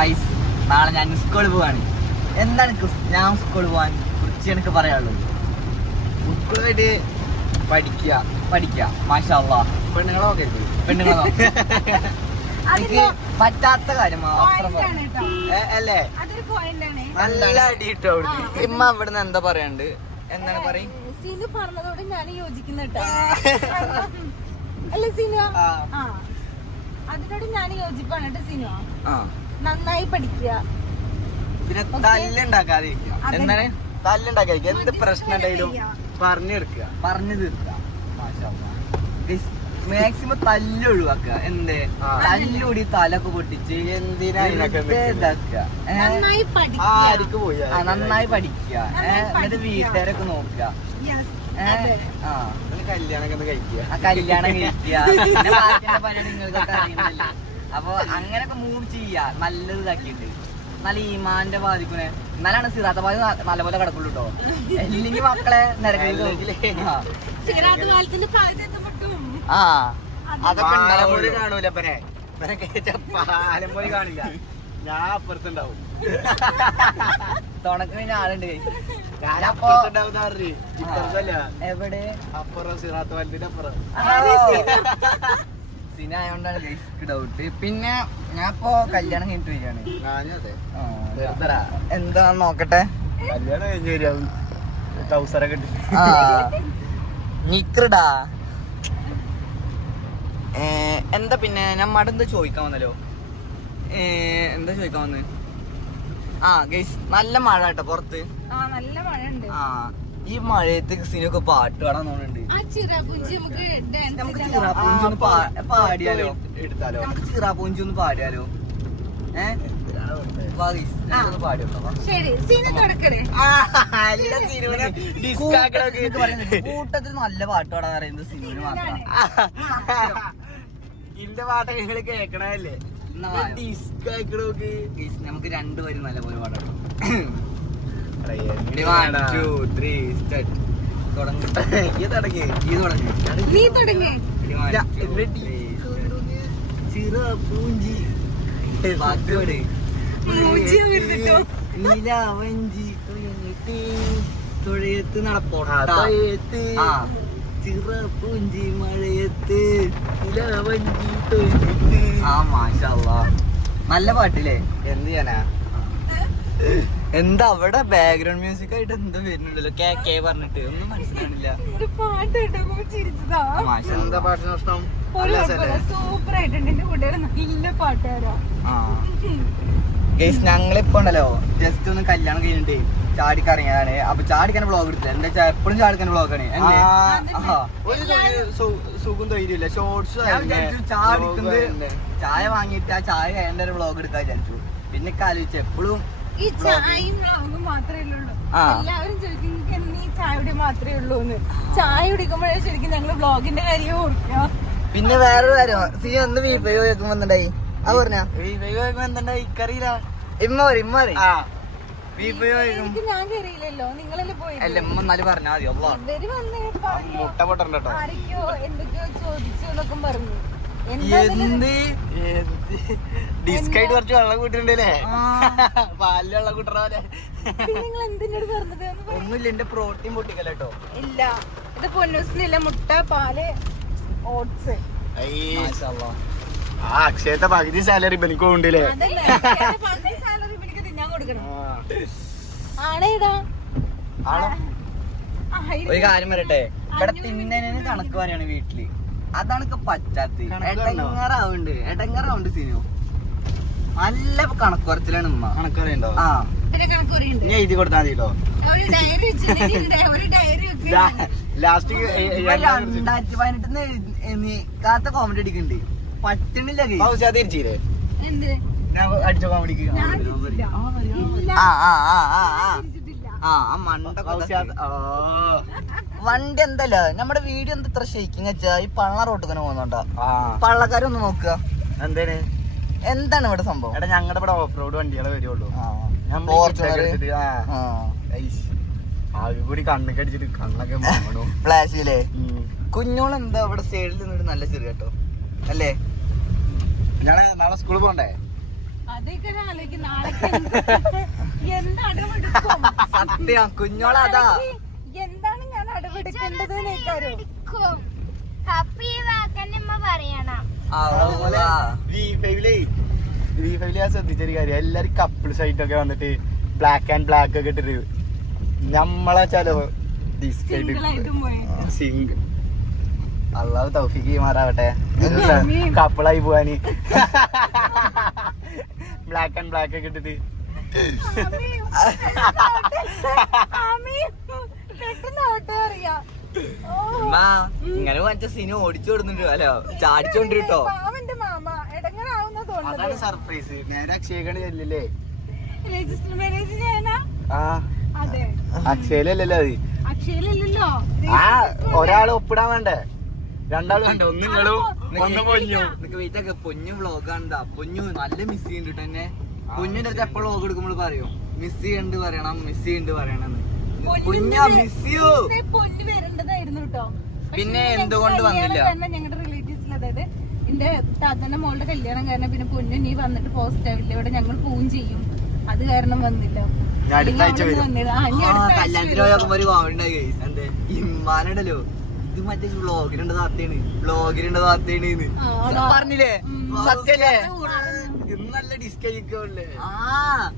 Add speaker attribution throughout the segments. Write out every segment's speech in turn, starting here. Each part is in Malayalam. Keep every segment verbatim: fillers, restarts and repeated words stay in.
Speaker 1: ഗൈസ് നാളെ ഞാൻ സ്കൂളിൽ പോവാണ്. എന്താണ് ഞാൻ സ്കൂളിൽ പോവാൻ കുറിച്ച് എനിക്ക് പറയാനുള്ളത്?
Speaker 2: സ്കൂളിൽ പോയിട്ട് പഠിക്കുക
Speaker 1: പഠിക്കുക മാഷാ അല്ലാഹ്.
Speaker 2: പെണ്ണുങ്ങളെ നോക്കരുത്,
Speaker 1: പെണ്ണുങ്ങളെ എനിക്ക് പറ്റാത്ത കാര്യം മാത്രം
Speaker 2: അല്ലേ? നല്ല അടി കിട്ടോ ഇമ്മ ഇവിടുന്ന് എന്താ പറയാണ്ട് എന്താണ് പറയും
Speaker 3: സിനു പറഞ്ഞതോട് ഞാൻ യോജിക്കുന്ന കേട്ടോ അല്ലേ സിനു? അതിനോട് ഞാൻ യോജിപ്പാണ് കേട്ടോ സിനു. നന്നായി പഠിക്കുക,
Speaker 2: പിന്നെ തല്ലുണ്ടാക്കാതിരിക്കുക. എന്താണ് തല്ലുണ്ടാക്കാതിരിക്കുക? എന്ത് പ്രശ്നം ഉണ്ടെങ്കിലും പറഞ്ഞെടുക്കുക,
Speaker 1: പറഞ്ഞു തീർക്കുക. മാക്സിമം തല്ല് ഒഴിവാക്കുക. എന്തേ തല്ലൂടി തലൊക്കെ പൊട്ടിച്ച് എന്തിനാ ഇതാക്കുക.
Speaker 3: നന്നായി പഠിക്കുക,
Speaker 2: ആർക്ക് പോയി
Speaker 1: നന്നായി പഠിക്കുക. എന്നിട്ട് വീട്ടുകാരൊക്കെ നോക്കുക. ആ
Speaker 2: കല്യാണം ഒന്ന് കഴിക്കുക,
Speaker 1: ആ കല്യാണം കഴിക്കുക. പിന്നെ ബാക്കിയുള്ള പരിപാടി നിങ്ങൾക്കൊക്കെ അറിയുന്നല്ലേ. അപ്പൊ അങ്ങനെയൊക്കെ മൂവ് ചെയ്യുക. നല്ലത് ഇതാക്കിയിട്ട് നല്ല ഈമാന്റെ ബാധിക്കണേ. എന്നാലാണ് സിറാത്ത ബാധ നല്ലപോലെ കിടക്കുള്ളൂ കേട്ടോ. അല്ലെങ്കിൽ മക്കളെ നിരക്കിലേക്ക്
Speaker 2: ആ അതൊക്കെ പോയി കാണൂല. പനെ പാലം പോയി കാണില്ല, ഞാൻ അപ്പുറത്തുണ്ടാവും.
Speaker 1: തുണക്കിന് ആളുണ്ട്. എവിടെ?
Speaker 2: അപ്പുറം സിറാത്ത് വലുതിന്റെ അപ്പുറം
Speaker 1: സിന ആയോണ്ടാണ് ഡൗട്ട്. പിന്നെ ഞാൻ ഇപ്പൊ കല്യാണം കഴിഞ്ഞിട്ട് വരികയാണ്.
Speaker 2: ഞാനും അതെ.
Speaker 1: എന്താ നോക്കട്ടെ.
Speaker 2: കല്യാണം കഴിഞ്ഞ് വരിക, ടൗസറൊക്കെ ഇട്ട്
Speaker 1: നിക്കടാ. എന്താ പിന്നെ നമ്മടെ എന്താ ചോദിക്കാൻ വന്നല്ലോ? എന്താ ചോദിക്കാൻ വന്ന്? ആ ഗൈസ് നല്ല മഴ കേട്ടോ പുറത്ത്.
Speaker 3: നല്ല മഴ ഉണ്ട്.
Speaker 1: ആ ഈ മഴയത്ത് സിനൊക്കെ പാട്ട് പാടാൻ തോന്നുന്നുണ്ട്. നമുക്ക് ചിറാപ്പൂഞ്ചി ഒന്ന് പാടിയാലോ?
Speaker 2: എടുത്താലോ?
Speaker 1: നമുക്ക് ചിറാപ്പൂഞ്ചി ഒന്ന് പാടിയാലോ? ഏഹ് പാടിയോ? കൂട്ടത്തിൽ നല്ല പാട്ട് പാടാൻ അറിയുന്നത് സിനിമ മാത്രം.
Speaker 2: ഇന്റെ പാട്ട് നിങ്ങൾ കേക്കണല്ലേ?
Speaker 1: നമുക്ക് രണ്ടുപേരും നല്ലപോലെ പാടാം. ചിറാപ്പൂഞ്ചി ബാക്കിയോട് നിലാവഞ്ചി തൊഴയത്ത് നടപ്പോട്ടാ. ചിറപ്പൂഞ്ചി മഴയത്ത് നിലാവഞ്ചി തൊഴയത്ത്. ആ മാഷാ അല്ലാഹ് നല്ല പാട്ടില്ലേ?
Speaker 2: എന്ത് ചെയ്യാനാ?
Speaker 1: എന്താ അവിടെ ബാക്ക്ഗ്രൗണ്ട് മ്യൂസിക് ആയിട്ട് എന്താ വരുന്നുണ്ടല്ലോ? കേ കേ പറഞ്ഞിട്ട് ഒന്നും മനസ്സിലാണില്ല.
Speaker 2: എന്താ പാട്ടിന് ഇഷ്ടം?
Speaker 3: സൂപ്പർ ആയിട്ടുണ്ട്. എന്റെ കൂട്ടുകാരെ നല്ല പാട്ടുകാരാ.
Speaker 1: ഞങ്ങളിപ്പോ ഉണ്ടല്ലോ ജസ്റ്റ് ഒന്ന് കല്യാണം കഴിഞ്ഞിട്ട് ചാടിക്കറിയാണ്. അപ്പൊ ചാടിക്കാൻ വ്ളോഗ് എടുത്തില്ല. എന്താ വെച്ചാൽ എപ്പോഴും ചാടിക്കാൻ വ്ളോഗാണ്.
Speaker 2: ഒരു സുഖം ധൈര്യമില്ല. ഷോർട്സ്
Speaker 1: ചാടിക്കുന്നത് ചായ വാങ്ങിയിട്ട് ആ ചായ കഴിഞ്ഞ ഒരു വ്ളോഗ് എടുക്കാൻ വിചാരിച്ചു. പിന്നെ ആലോചിച്ചു എപ്പോഴും
Speaker 3: ഈ ചായയും വ്ളോഗും മാത്രമേ ഉള്ളൂ. എല്ലാവരും ചോദിക്കും ഈ ചായയുടെ മാത്രമേ ഉള്ളൂ എന്ന്. ചായ കുടിക്കുമ്പോഴേ ശരിക്കും ഞങ്ങള് വ്ളോഗിന്റെ കാര്യം ഓർക്കുക.
Speaker 1: പിന്നെ വേറൊരു കാര്യം സി ഒന്ന് വീപ്പയോ കേൾക്കുമ്പോ എന്തുണ്ടായി? അത് പറഞ്ഞാ
Speaker 2: എന്തുണ്ടായി ഇക്കറിയില്ല.
Speaker 1: ഇമ്മ പറയും ഇമ്മ പറയും
Speaker 3: ഞാൻ കയറിയില്ലല്ലോ, നിങ്ങളല്ലേ പോയി.
Speaker 1: അല്ല ഇമ്മ എന്നാലും പറഞ്ഞാ മതി.
Speaker 3: ഇവര് വന്ന്
Speaker 2: മുട്ട പൊട്ടണ്ടോ?
Speaker 3: ആരൊക്കെയോ എന്തൊക്കെയോ ചോദിച്ചു എന്നൊക്കെ പറഞ്ഞു.
Speaker 1: എന്ത്
Speaker 2: ഡിസ്കായിട്ട് കുറച്ച് വെള്ളം കൂട്ടിണ്ടല്ലേ? പാലില് വെള്ളം കൂട്ടണ പോലെ.
Speaker 3: നിങ്ങൾ എന്തിനോട് പറഞ്ഞത്?
Speaker 1: ഒന്നുമില്ല, എന്റെ പ്രോട്ടീൻ പൊട്ടിക്കല്ലോ.
Speaker 3: ഇല്ല, ഇത് പൊന്നൂസിനില്ല. മുട്ട, പാല്, ഓട്സ്.
Speaker 2: ആ അക്ഷയത്തെ പകുതി സാലറി എനിക്ക് കൊണ്ടില്ലേ?
Speaker 3: സാലറി എനിക്ക് തിന്നാൻ കൊടുക്കണം. ആണേടാ
Speaker 1: ഒരു കാര്യം പറയട്ടെ, ഇവിടെ തിന്നതിന് കണക്ക് പറയാണ് വീട്ടില്. അതാണ് പറ്റാത്ത എടങ്ങാറാവുണ്ട് എടങ്ങാറാവുണ്ട് സിനു. നല്ല കണക്ക് കുറച്ചിലാണ് ഉമ്മ.
Speaker 2: കണക്കറിയുണ്ടോ?
Speaker 1: ആ
Speaker 2: നീ എഴുതി കൊടുത്താൽ മതി കേട്ടോ. ലാസ്റ്റ്
Speaker 1: രണ്ടായിരത്തി പതിനെട്ടിന്ന് കാത്ത കോമഡി അടിക്കുന്നുണ്ട്. പറ്റണില്ല
Speaker 2: തിരിച്ചില്ലേ അടിച്ച കോമഡിക്ക്.
Speaker 1: ആ ആ ആ ആ ആ ആ മണ്ട വണ്ടി എന്തല്ല നമ്മുടെ വീഡിയോ എന്താ ഇത്ര ഷെയ്ക്കിങ് വെച്ചാ ഈ പള്ള റോട്ടിങ്ങനെ പോകുന്നുണ്ടോ? പള്ളക്കാരൊന്ന് നോക്കുക.
Speaker 2: എന്തേന്
Speaker 1: എന്താണ് ഇവിടെ സംഭവം?
Speaker 2: എടാ ഞങ്ങളുടെ ഇവിടെ ഓഫ് റോഡ് വണ്ടികളെ വരുള്ളൂ. കൂടി കണ്ണൊക്കെ അടിച്ചിട്ട് കണ്ണൊക്കെ
Speaker 1: ഫ്ലാഷില്ലേ? കുഞ്ഞോൾ എന്താ ഇവിടെ സൈഡിൽ നിന്നിട്ട് നല്ല ചെറിയ കേട്ടോ അല്ലേ?
Speaker 2: ഞങ്ങളെ നാളെ സ്കൂളിൽ പോകണ്ടേ?
Speaker 3: അതൊക്കെ ആലോചിക്കും നാളേക്ക് എന്ത് എന്ത് അടവെടുക്കും.
Speaker 2: സത്യം കുഞ്ഞോളതാ
Speaker 3: എന്താണ് ഞാൻ അടവെടുക്കേണ്ടത് നേക്കാരോ.
Speaker 4: ഹാപ്പി വാക്കന്നമ്മ പറയണം.
Speaker 5: ശ്രദ്ധിച്ചൊരു കാര്യം, എല്ലാരും കപ്പിൾസ് ആയിട്ടൊക്കെ വന്നിട്ട് ബ്ലാക്ക് ആൻഡ് ബ്ലാക്ക് ഒക്കെ ഇട്ടിട്ട് നമ്മളെ ചെലവ്
Speaker 3: സിംഗിളായിട്ടും പോയി.
Speaker 5: സിംഗിൾ അള്ളാഹു തൗഫീഖ് ചെയ്യുമാറാവട്ടെ കപ്പിളായി പോവാന് ബ്ലാക്ക് ആൻഡ് ബ്ലാക്ക് ഒക്കെ ഇട്ടിട്ട്.
Speaker 2: ഇങ്ങനെ മറ്റേ സിനിമ ഓടിച്ചു കൊടുക്കുന്നുണ്ട് അല്ലോ ചാടിച്ചോണ്ടിട്ടോ.
Speaker 3: മാമന്റെ മാമ എടങ്ങനാവുന്ന തോന്നുന്നത്.
Speaker 5: അതാണ് സർപ്രൈസ്. നേരെ അക്ഷയക്കാണ് ചെല്ലില്ലേ?
Speaker 3: രജിസ്റ്റർ മാരേജ് ചെയ്യാനാ?
Speaker 5: ആ
Speaker 3: അതെ,
Speaker 5: അക്ഷയലല്ലല്ലോ അത്.
Speaker 3: അക്ഷയയിലല്ലോ.
Speaker 5: ആ ഒരാള് ഒപ്പിടാൻ വേണ്ടേ? രണ്ടാള് വേണ്ട, ഒന്ന് നിങ്ങളും ഒന്ന് പൊന്നു.
Speaker 2: വീട്ടൊക്കെ പൊന്നു വ്ളോഗാണ്ടാ. പൊന്നു നല്ല മിസ് ചെയ്യുന്നുണ്ട് എന്നെ. പൊന്നിന്റെ അടുത്ത് എപ്പോഴും വ്ളോഗ് എടുക്കുമ്പോൾ പറയും മിസ് ചെയ്യണ്ട് പറയണം, മിസ് ചെയ്യണ്ട് പറയണം. കുഞ്ഞാ മിസ് യു.
Speaker 3: പൊന്നു വരേണ്ടതായിരുന്നു കേട്ടോ.
Speaker 2: പിന്നെ എന്തുകൊണ്ട് വന്നില്ല?
Speaker 3: ഞങ്ങളുടെ റിലേറ്റീവ്സിൽ, അതായത് എന്റെ താത്തന്റെ മോളുടെ കല്യാണം കാരണം പിന്നെ പൊന്നു നീ വന്നിട്ട് പോസ്റ്റ് ആവില്ല, ഇവിടെ ഞങ്ങൾ പോവും ചെയ്യും, അത് കാരണം വന്നില്ല.
Speaker 2: കല്യാണത്തിന് പോയപ്പോ ഒരു കോമഡി എന്തേ ഇമ്മാനുണ്ടല്ലോ, ഇത് മറ്റേ വ്ളോഗിലുണ്ട് താത്തേണ്, വ്ളോഗിലുണ്ട് താത്തേണ് പറഞ്ഞില്ലേ? സത്യല്ലേ? ഇന്ന് നല്ല ഡിസ്കൈക്കോല്ലേ? ആ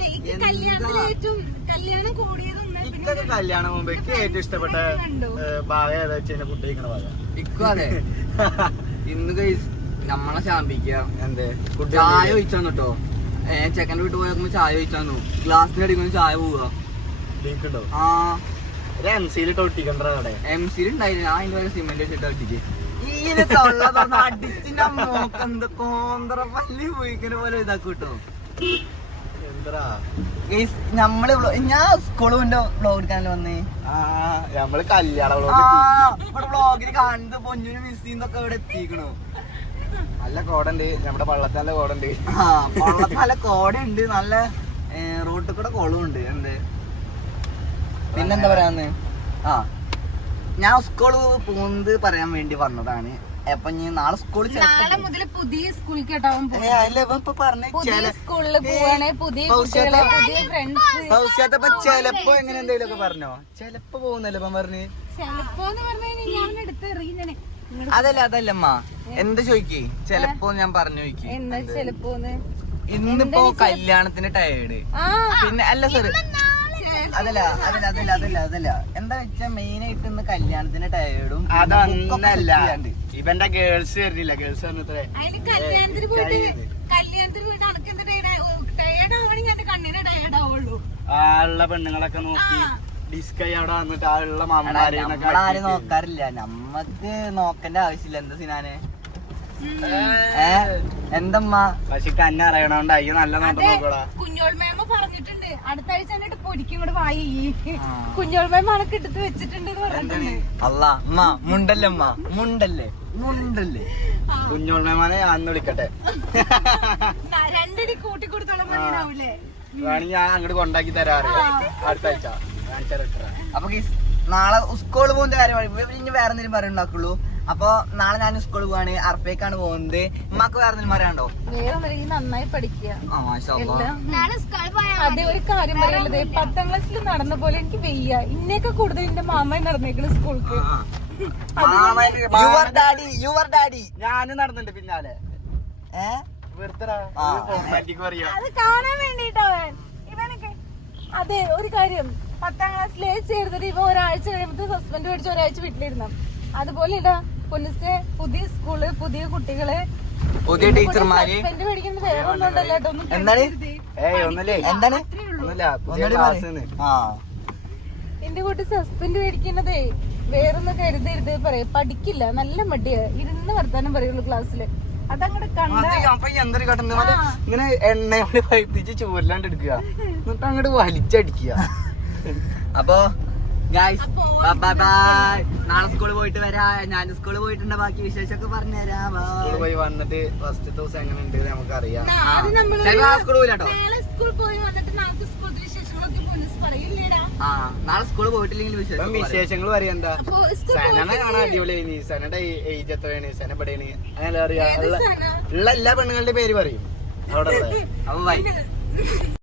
Speaker 3: കല്യാണം കൂടിയതൊന്നും
Speaker 5: ഇക്കൊക്കെ കല്യാണം മുമ്പ് എനിക്ക് ഏറ്റവും ഇഷ്ടപ്പെട്ട ഭാഗം ഏതാ വെച്ചാൽ ഫുഡ് കഴിക്കണ ഭാഗം.
Speaker 2: ഇക്കും അതെ. ഇന്ന് ഗൈസ് നമ്മളെ ശാമ്പിക്ക
Speaker 5: എന്തേ
Speaker 2: ചായ ഒഴിച്ചാന്ന് കേട്ടോ. ഏഹ് ചെക്കൻ്റെ വീട്ടിൽ പോയപ്പോ ചായ ഒഴിച്ചാന്നു, ഗ്ലാസ്സിൽ അടിക്കുന്ന ചായ പോവുക.
Speaker 5: ലീക്കുണ്ടോ?
Speaker 2: ആ
Speaker 5: എം സിയിലിട്ട് ഒട്ടിക്കണ്ട അവിടെ.
Speaker 2: എം സിയിൽ ഉണ്ടായില്ല, ഞാൻ അതിന്റെ വരെ സിമെന്റ് വെച്ചിട്ട് ഒട്ടിക്ക്. ഈനെ തൊള്ള തുറന്ന് അടിച്ചിന്റെ മോക്കെന്ത് കോന്തറ പല്ലി പോയിക്കുന്ന പോലെ ഇതാക്കി കിട്ടോ.
Speaker 5: എന്താ
Speaker 2: ഗൈസ് നമ്മള് ഞാൻ സ്കൂളിന്റെ വ്ളോഗ് എടുക്കാനല്ലേ വന്നേ.
Speaker 5: ആ നമ്മള് കല്യാണ
Speaker 2: ഇവിടെ വ്ളോഗിൽ കാണുന്നത് പൊന്നിന് മിസ് ചെയ്യുന്നൊക്കെ ഇവിടെ എത്തിക്കണു.
Speaker 5: നല്ല കോടുണ്ട്, നമ്മുടെ പള്ളത്താന്റെ കോടുണ്ട്.
Speaker 2: ആ പള്ളത്ത് നല്ല കോടയുണ്ട്, നല്ല റോട്ടിൽ കൂടെ കുളവും ഉണ്ട്. എന്ത് പിന്നെന്താ പറയാന്ന്, ആ ഞാൻ സ്കൂള് പോകുന്നത് പറയാൻ വേണ്ടി വന്നതാണ്. അപ്പൊ ഞാൻ നാളെ സ്കൂളിൽ
Speaker 3: നാളെ മുതൽ പുതിയ സ്കൂളിൽ കേട്ടാവും.
Speaker 2: പറഞ്ഞ
Speaker 3: പുതിയ സ്കൂളിൽ പോവാണ്, പുതിയ കുട്ടികളെ, പുതിയ ഫ്രണ്ട്സ്.
Speaker 5: ചെലപ്പോ എങ്ങനെ എന്തെങ്കിലും ഒക്കെ പറഞ്ഞോ? ചെലപ്പോ പോകുന്നല്ലോ ഇപ്പം പറഞ്ഞ്.
Speaker 3: ചെലപ്പോന്ന് പറഞ്ഞു കഴിഞ്ഞാൽ ഞാൻ എടുത്ത് എറിയുന്നേ.
Speaker 2: അതല്ല അതല്ലമ്മ എന്ത് ചോദിക്കേ? ചെലപ്പോ ഞാൻ പറഞ്ഞു ചോദിക്കേ.
Speaker 3: എന്നാ ചെലപ്പോന്ന്
Speaker 2: ഇന്നിപ്പോ കല്യാണത്തിന് ടയേർഡ്, പിന്നെ അല്ല സോറി അതല്ല അതല്ല അതല്ല അതല്ല അതല്ല എന്താ വെച്ചാ മെയിൻ ആയിട്ട് ഇന്ന് കല്യാണത്തിന് ടയേർഡും
Speaker 5: അതല്ല ഇവന്റെ ഗേൾസ് വരുന്നില്ല. ഗേൾസ് പറഞ്ഞത്രേ
Speaker 3: അതിന് കല്യാണത്തിന് പോയിട്ട് കല്യാണത്തിന് പോയിട്ട് അനക്ക് എന്ത് ടയേർഡ് ആവണെങ്കിൽ എന്റെ കണ്ണിനെ ടയേർഡ് ആവുള്ളൂ.
Speaker 5: ആ ഉള്ള പെണ്ണുങ്ങളൊക്കെ നോക്കി ഡിസ്കൈ അവിടെ വന്നിട്ട് ആ ഉള്ള മാമന്മാരെയും
Speaker 2: ആരും നോക്കാറില്ല, നമ്മക്ക് നോക്കണ്ട ആവശ്യമില്ല. എന്താ സിനാനെ എന്തമ്മ
Speaker 5: പക്ഷെ കന്നെ അറിയണോണ്ട് അയ്യ നല്ല നോട്ടം നോക്കടാ.
Speaker 3: കുഞ്ഞോൾ മേമ പറഞ്ഞിട്ടുണ്ട് അടുത്ത ആഴ്ച എന്നിട്ട് പൊരിക്കും കൂടെ വായി. കുഞ്ഞോൾ മേമ അനക്ക് എടുത്ത് വെച്ചിട്ടുണ്ട് പറഞ്ഞിട്ടുണ്ട്.
Speaker 2: അല്ല അമ്മ മുണ്ടല്ലേ, അമ്മ മുണ്ടല്ലേ മുണ്ടല്ലേ.
Speaker 5: കുഞ്ഞോൾ മേമാനെ അന്ന് വിളിക്കട്ടെ,
Speaker 3: രണ്ടടി കൂട്ടി കൊടുത്തോളം മതിയാവൂലേ?
Speaker 5: വേണമെങ്കിൽ ഞാൻ അങ്ങോട്ട് കൊണ്ടാക്കി തരാറ് അടുത്ത ആഴ്ച.
Speaker 2: അപ്പൊ നാളെ സ്കൂളിൽ പോകുന്ന കാര്യം ഇനി വേറെ എന്തെങ്കിലും പറയുണ്ടാക്കുള്ളൂ. അപ്പൊ നാളെ ഞാൻ സ്കൂളിൽ പോവാണ്, അർഫേക്കാണ് പോകുന്നത്. ഉമ്മാക്ക് വേറെ എന്തെങ്കിലും പറയാണ്ടോ?
Speaker 3: വേറെ നന്നായി പഠിക്കുക.
Speaker 4: നാളെ സ്കൂളിൽ പോയാൽ
Speaker 3: അതേ ഒരു കാര്യം പറയുള്ളത്, പത്താം ക്ലാസ്സിൽ നടന്ന പോലെ എനിക്ക് വെയ്യ. ഇന്നേക്ക് കൂടുതൽ എന്റെ മാമായി നടന്നേക്കണ് സ്കൂൾക്ക്.
Speaker 5: ഞാനും നടന്നിട്ടുണ്ട് പിന്നാലെ.
Speaker 3: അത് കാണാൻ വേണ്ടിട്ടവൻ ഇവനൊക്കെ. അതെ ഒരു കാര്യം, പത്താം ക്ലാസ്സിലേ ചേർത്തിട്ട് ഇവ ഒരാഴ്ച കഴിയുമ്പോ സസ്പെൻഡ് മേടിച്ച് ഒരാഴ്ച വീട്ടിലിരുന്നു. അതുപോലെ ഇതാ പൊന്നിസെ പുതിയ സ്കൂള്, പുതിയ കുട്ടികള്,
Speaker 2: പുതിയ ടീച്ചർമാര്
Speaker 3: സസ്പെൻഡ് മേടിക്കുന്നത് വേറെ ഒന്നും ഉണ്ടല്ലോ.
Speaker 2: എന്താണ്
Speaker 5: ഏയ് ഒന്നല്ലേ
Speaker 2: എന്താണ്
Speaker 3: എന്റെ കുട്ടി സസ്പെൻഡ് മേടിക്കുന്നതേ വേറൊന്നും കരുതരുത് പറയും. പഠിക്കില്ല, നല്ല മടിയാ, ഇരുന്ന് വർത്താനം പറയുള്ളൂ ക്ലാസ്സില്. അതങ്ങോട്ട് കണ്ട
Speaker 5: എന്തൊരു കട്ടുന്നത് ഇങ്ങനെ എണ്ണയോട് പഴിപ്പിച്ച് ചൂരിലാണ്ട് എടുക്കുക, എന്നിട്ട് അങ്ങോട്ട് വലിച്ചടിക്കുക.
Speaker 2: അപ്പൊ ഗൈസ് ബൈ ബൈ. നാളെ സ്കൂളിൽ പോയിട്ട് വരാ. ഞാൻ സ്കൂളിൽ പോയിട്ടുണ്ട്, ബാക്കി വിശേഷമൊക്കെ പറഞ്ഞുതരാം.
Speaker 5: സ്കൂളിൽ പോയി വന്നിട്ട് ഫസ്റ്റ് ദിവസം എങ്ങനെ ഉണ്ട് നമുക്ക് അറിയാം.
Speaker 2: സ്കൂളിൽ പോയിട്ടോ.
Speaker 3: സ്കൂളിൽ പോയി വന്നിട്ട് നമുക്ക് സ്കൂൾ വിശേഷങ്ങളൊക്കെ പോലീസ് പറയില്ലേടാ.
Speaker 2: ആ നാളെ സ്കൂളിൽ പോയിട്ടില്ലെങ്കിൽ
Speaker 5: ഇപ്പം വിശേഷങ്ങൾ പറയണ്ട. സനനെ കാണാൻ അടിപൊളിയായി. സനയുടെ ഏജ് എത്രയാണ്, സന എവിടെയാണ്, അങ്ങനെ അറിയാം. ഉള്ള എല്ലാ പെണ്ണുങ്ങളുടെ പേര് പറയും.
Speaker 2: അവിടെ അപ്പൊ ബൈ.